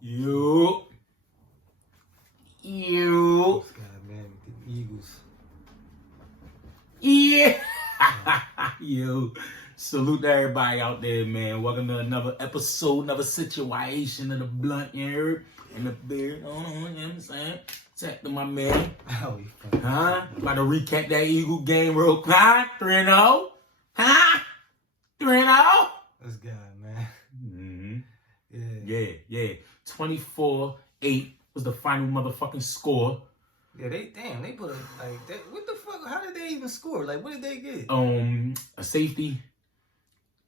You. This guy, man, with the Eagles. Yeah. Yo. Salute to everybody out there, man. Welcome to another episode, another situation of the Blunt here in the beard. Oh, you know what I'm saying? Check to my man. Oh, you funny. Huh? About to recap that Eagle game real quick. 3-0. Huh? 3-0. This guy, man. Yeah. 24-8 was the final motherfucking score. Yeah, they put a like that. What the fuck? How did they even score? Like, what did they get? A safety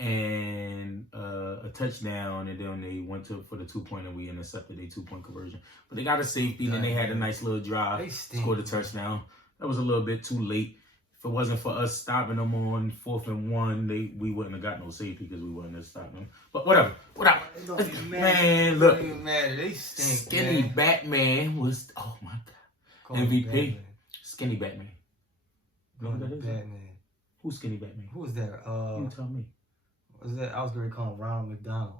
and a touchdown, and then they went for the 2-point, and we intercepted a 2-point conversion. But they got a safety, then they had a nice little drive, They stink, scored a touchdown. That was a little bit too late. If it wasn't for us stopping them on 4th and 1, we wouldn't have got no safety because we wouldn't have stopped them. But whatever. It don't even matter. Man, It look. don't even matter. They stink, Skinny man. Batman was, oh my God. Call me MVP. Batman. Skinny Batman. Call me Who that is? Batman. Who's Skinny Batman? Who was that? You tell me. Was that? I was going to call him Ronald McDonald.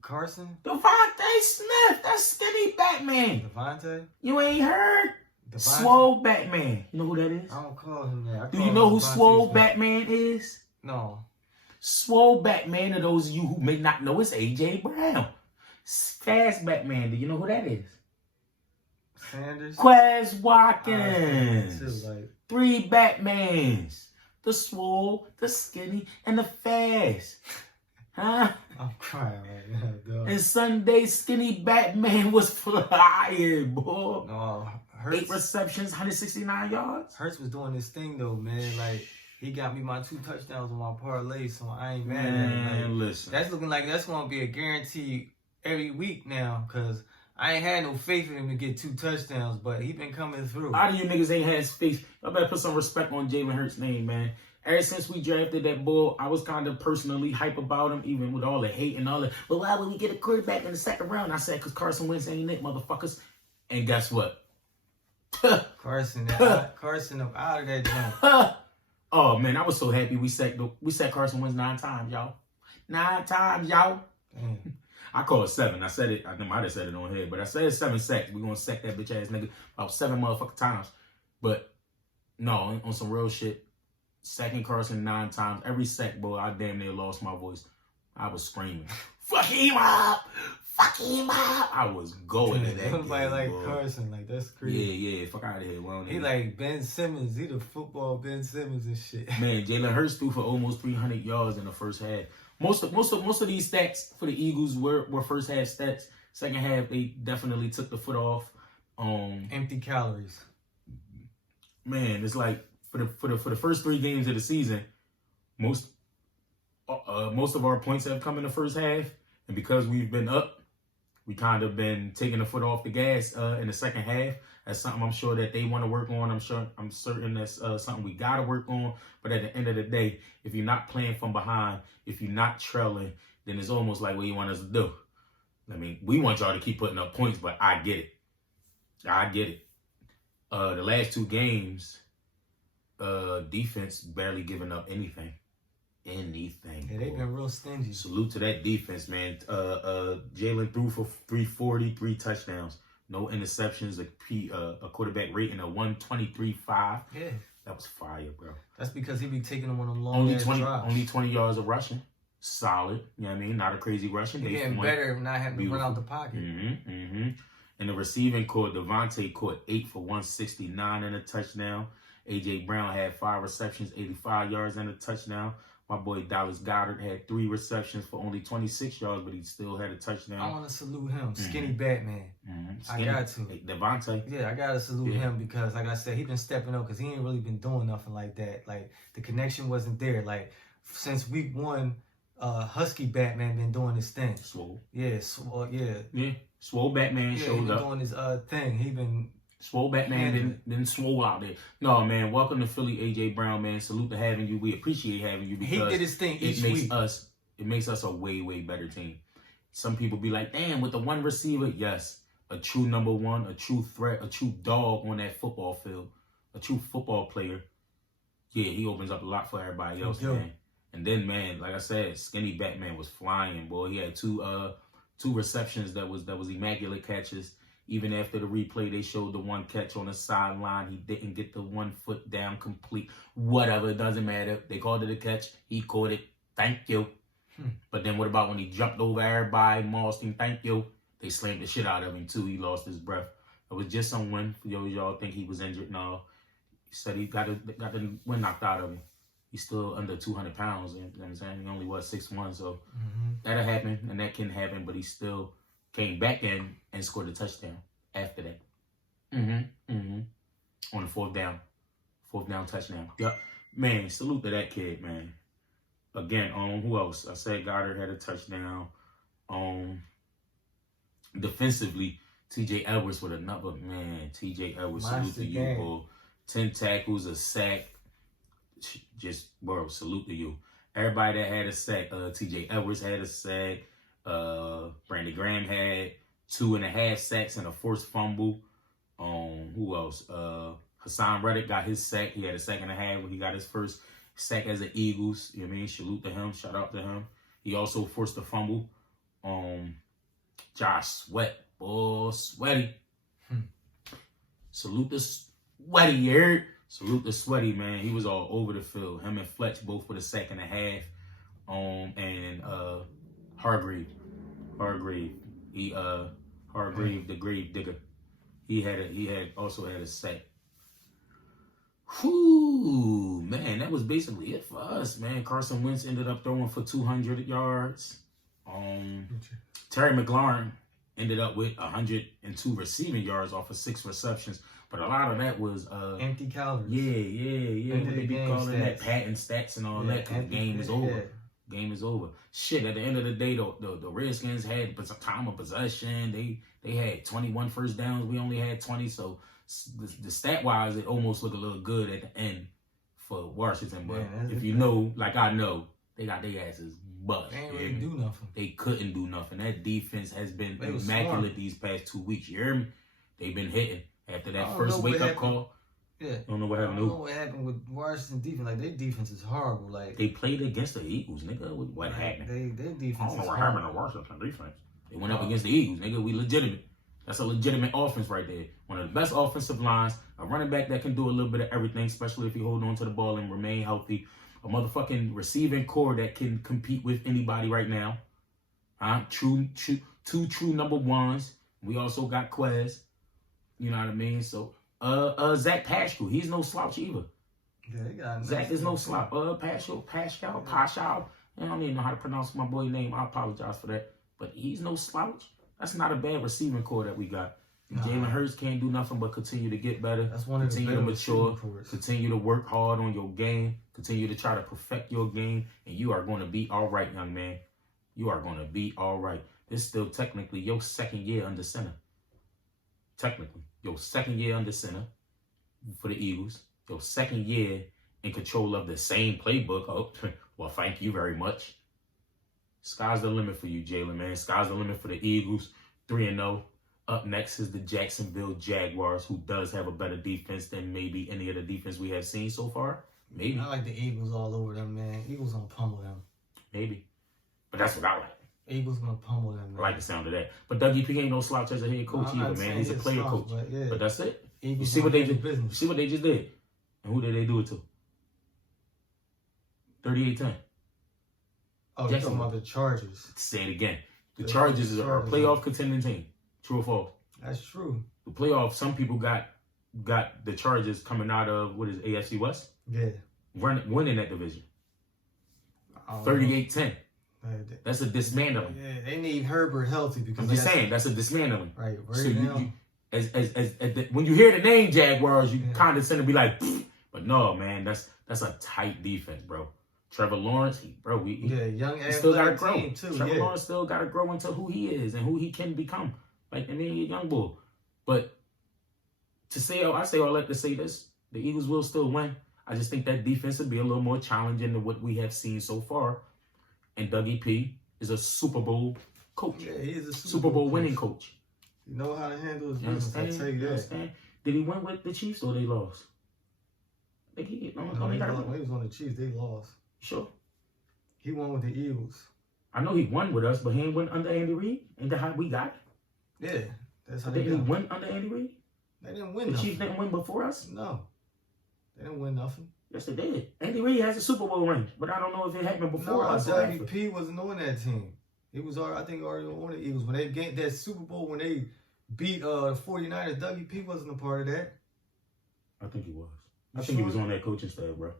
Carson? Devontae Smith. That's Skinny Batman. Devontae? You ain't heard? Devontae? Swole Batman. You know who that is? I don't call him that. I Do call you know him who Devontae Swole Smith. Batman is? No. Swole Batman, to those of you who may not know, is AJ Brown. Fast Batman. Do you know who that is? Sanders? Quez Too, Watkins. like, 3 Batmans. The swole, the skinny, and the fast. Huh? I'm crying right now, dog. And Sunday, Skinny Batman was flying, boy. No, 8 Hurts. receptions, 169 yards. Hurts was doing this thing though, man. Like, he got me my 2 touchdowns on my parlay, so I ain't mad at him. Like, Man, listen. that's looking like that's gonna be a guarantee every week now, cause I ain't had no faith in him to get 2 touchdowns, but he been coming through. A lot of you niggas ain't had space. I better put some respect on Jalen Hurts' name, man. Ever since we drafted that bull, I was kind of personally hype about him, even with all the hate and all that. But why would we get a quarterback in the second round? I said, because Carson Wentz ain't it, motherfuckers. And guess what? Carson up out of that jump. Oh, man, I was so happy we sacked Carson Wentz 9 times, y'all. 9 times, y'all. Damn. I call it 7. I said it. I might have said it on here, but I said 7 sacks. We're going to sack that bitch ass nigga about 7 motherfucking times. But no, on some real shit, sacking Carson 9 times. Every sack, boy, I damn near lost my voice. I was screaming, fuck him up! Fuck him up! I was going to that Nobody game, like boy. Carson, like that's crazy. Yeah, fuck out of here. Well, He like Ben Simmons. He the football Ben Simmons and shit. Man, Jalen Hurts threw for almost 300 yards in the first half. Most of these stats for the Eagles were first half stats. Second half, they definitely took the foot off. Empty calories. Man, it's like for the first 3 games of the season, most of our points have come in the first half, and because we've been up, we kind of been taking the foot off the gas in the second half. That's something I'm sure that they want to work on. I'm certain that's something we got to work on. But at the end of the day, if you're not playing from behind, if you're not trailing, then it's almost like what you want us to do. I mean, we want y'all to keep putting up points, but I get it. The last 2 games, defense barely giving up anything. Yeah, they've been real stingy. Salute to that defense, man. Jalen threw for 340, 3 touchdowns. No interceptions, a quarterback rating of 123.5. Yeah. That was fire, bro. That's because he be taking them on them long Only ass 20 drives. yards of rushing. Solid. You know what I mean? Not a crazy rushing. He getting better not having to run out the pocket. And the receiving court, Devontae caught 8 for 169 and a touchdown. AJ Brown had 5 receptions, 85 yards and a touchdown. My boy Dallas Goddard had 3 receptions for only 26 yards, but he still had a touchdown. I want to salute him. Skinny Batman. Skinny. I got to. Hey, Devontae. Yeah, I got to salute him because, like I said, he been stepping up because he ain't really been doing nothing like that. Like, the connection wasn't there. Like, since week 1, Husky Batman been doing his thing. Swole. Yeah. Swole Batman he showed been up. doing his thing. He been... Swole Batman then swole out there. No, man, welcome to Philly, AJ Brown, man. Salute to having you. We appreciate having you because he did his thing each week. It makes us a way, way better team. Some people be like, damn, with the 1 receiver, yes. A true number 1, a true threat, a true dog on that football field, a true football player. Yeah, he opens up a lot for everybody else, man. And then, man, like I said, Skinny Batman was flying, boy. He had two 2 receptions that was immaculate catches. Even after the replay, they showed the one catch on the sideline. He didn't get the 1 foot down complete. Whatever, it doesn't matter. They called it a catch. He caught it. Thank you. But then what about when he jumped over everybody? Marston, thank you. They slammed the shit out of him too. He lost his breath. It was just some win. Y'all think he was injured? No. He said he got the wind knocked out of him. He's still under 200 pounds. You know what I'm saying? He only was 6'1", so that'll happen, and that can happen, but he still came back in and scored a touchdown after that. On the 4th down. 4th down touchdown. Yep. Man, salute to that kid, man. Again, who else? I said Goddard had a touchdown. Defensively, TJ Edwards with another, man. TJ Edwards, salute to you, bro. 10 tackles, a sack. Just, bro, salute to you. Everybody that had a sack, TJ Edwards had a sack. Brandon Graham had 2.5 sacks and a forced fumble. Who else? Hassan Reddick got his sack. He had a sack and a half when he got his first sack as an Eagles. You know what I mean? Salute to him. Shout out to him. He also forced a fumble. Josh Sweat. Oh, Sweaty. Salute to Sweaty, you heard? Salute to Sweaty, man. He was all over the field. Him and Fletch both with a sack and a half. And Hargrave. Hargrave, the grave digger. He also had a sack. Whew, man, that was basically it for us, man. Carson Wentz ended up throwing for 200 yards. Terry McLaurin ended up with 102 receiving yards off of 6 receptions. But a lot of that was empty calories. Yeah. What they be calling that, patent stats and all that. Cause the game is over. Yeah. Game is over. Shit, at the end of the day, the Redskins had time of possession. They had 21 first downs. We only had 20. So the stat wise, it almost looked a little good at the end for Washington. But if you know, like I know, they got their asses bust. They ain't really do nothing. They couldn't do nothing. That defense has been immaculate these past 2 weeks. You hear me? They've been hitting. After that first wake-up call, I don't know what happened. I don't know what happened with Washington defense. Like, their defense is horrible. Like, they played against the Eagles, nigga. What happened? Their defense I don't know is what horrible. happened to Washington defense. They went up against the Eagles, nigga. We legitimate. That's a legitimate offense right there. One of the best offensive lines. A running back that can do a little bit of everything, especially if you hold on to the ball and remain healthy. A motherfucking receiving core that can compete with anybody right now. Two true number ones. We also got Quez. You know what I mean? So, Zach Pascal, he's no slouch either. Yeah, they got Zach is no slouch. Pascal. I don't even know how to pronounce my boy's name. I apologize for that. But he's no slouch. That's not a bad receiving core that we got. Jalen Hurts can't do nothing but continue to get better. That's one of the continue to mature. Continue to work hard on your game. Continue to try to perfect your game. And you are going to be all right, young man. You are going to be all right. This is still technically your 2nd year under center. Technically. Your 2nd year under center for the Eagles. Your 2nd year in control of the same playbook. Oh, well, thank you very much. Sky's the limit for you, Jalen, man. Sky's the limit for the Eagles. 3-0. Up next is the Jacksonville Jaguars, who does have a better defense than maybe any of the defense we have seen so far. Maybe. I like the Eagles all over them, man. Eagles gonna pummel them. Maybe. But that's what I like. Eagles gonna pummel them, man. I like the sound of that. But Dougie P ain't no slouch as a head coach either, man. He's a player coach. But that's it. Eagles you see what they did? Business. You see what they just did? And who did they do it to? 38-10. Oh, you're talking about the Chargers. Say it again. The Chargers are a playoff contending team. True or false? That's true. The playoffs, some people got the Chargers coming out of, what is it, AFC West? Yeah. Winning that division. 38-10. That's a dismantling. Yeah, they need Herbert healthy because I'm just saying that's a dismantling. Right. So when you hear the name Jaguars, you condescend to be like, pfft. But no, man, that's a tight defense, bro. Trevor Lawrence, he still got to grow. Trevor Lawrence still got to grow into who he is and who he can become. Like, I mean, he's a young bull. But I say all that to say this: the Eagles will still win. I just think that defense will be a little more challenging than what we have seen so far. And Dougie P is a Super Bowl coach. Yeah, he is a Super Bowl winning coach. You know how to handle his business, I tell you that. Did he win with the Chiefs or they lost? I think he was on the Chiefs. They lost. Sure. He won with the Eagles. I know he won with us, but he ain't win under Andy Reid. Ain't that how we got it? Yeah, that's how Didn't they he got. win under Andy Reid? They didn't win The nothing. Chiefs didn't win before us? No, they didn't win nothing. Yes, they did. Andy Reid has a Super Bowl ring, but I don't know if it happened before us or after. WP wasn't on that team. He was already, I think, already on the Eagles. When they gained that Super Bowl, when they beat the 49ers, WP wasn't a part of that. I think he was. You I think he was sure? on that coaching staff, bro.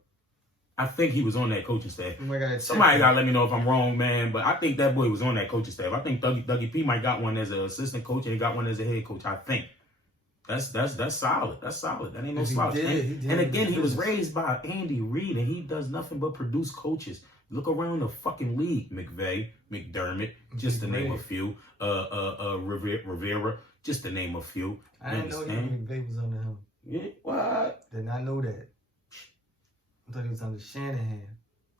I think he was on that coaching staff. Somebody Gotta let me know if I'm wrong, man. But I think that boy was on that coaching staff. I think Dougie P might got one as an assistant coach and he got one as a head coach. I think that's solid. That's solid. That ain't no slouch. And again, he was raised by Andy Reid, and he does nothing but produce coaches. Look around the fucking league. McVay, McDermott, just to name a few. Rivera, just to name a few. I didn't know McVay was under him. Yeah, what? Did not know that. I thought he was under Shanahan.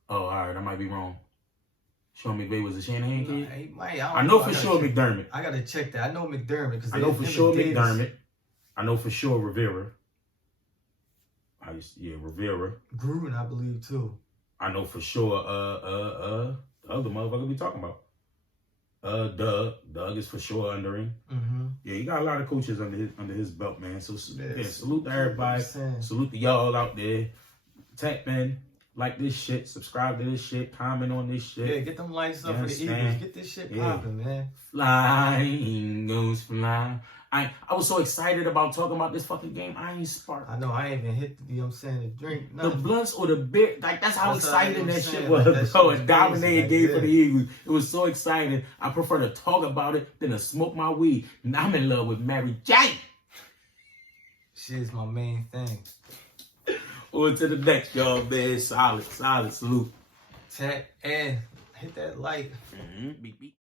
Oh, all right. I might be wrong. Sean McVay was a Shanahan kid? He might. I know for sure McDermott. I got to check that. I know McDermott. I know for sure McDermott. I know for sure Rivera. Rivera. Gruden, I believe, too. I know for sure the other motherfucker we talking about. Doug. Doug is for sure under him. Mm-hmm. Yeah, he got a lot of coaches under his belt, man. So salute to everybody. 100%. Salute to y'all out there. Tap in, like this shit, subscribe to this shit, comment on this shit. Yeah, get them likes up for the Eagles. Get this shit popping, man. Flying goes flying. I was so excited about talking about this fucking game. I ain't sparked. I know, I ain't even hit the, the drink. Nothing. The Bluntz or the beer. Like, that's how exciting that shit was, like, bro. A dominating game for the Eagles. It was so exciting. I prefer to talk about it than to smoke my weed. And I'm in love with Mary Jane. She's my main thing. On to the next, y'all, man. Solid salute. Tap and hit that like. Mm-hmm. Beep, beep.